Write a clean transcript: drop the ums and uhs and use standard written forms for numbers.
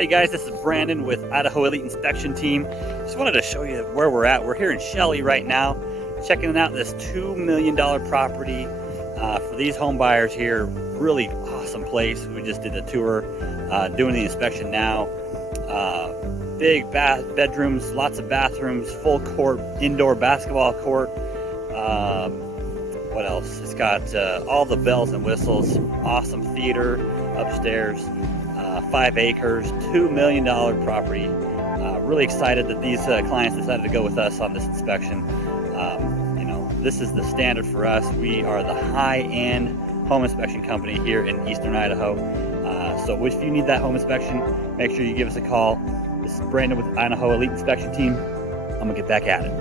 Hey guys, this is Brandon with Idaho Elite Inspection Team. Just wanted to show you where we're at. We're here in Shelley right now, checking out this $2 million property for these home buyers here. Really awesome place. We just did the tour, doing the inspection now. Big bedrooms, lots of bathrooms, full court, indoor basketball court. What else? It's got all the bells and whistles. Awesome theater upstairs. 5 acres, $2 million property. Really excited that these clients decided to go with us on this inspection. You know, this is the standard for us. We are the high-end home inspection company here in Eastern Idaho. So if you need that home inspection, make sure you give us a call. This is Brandon with Idaho Elite Inspection Team. I'm gonna get back at it.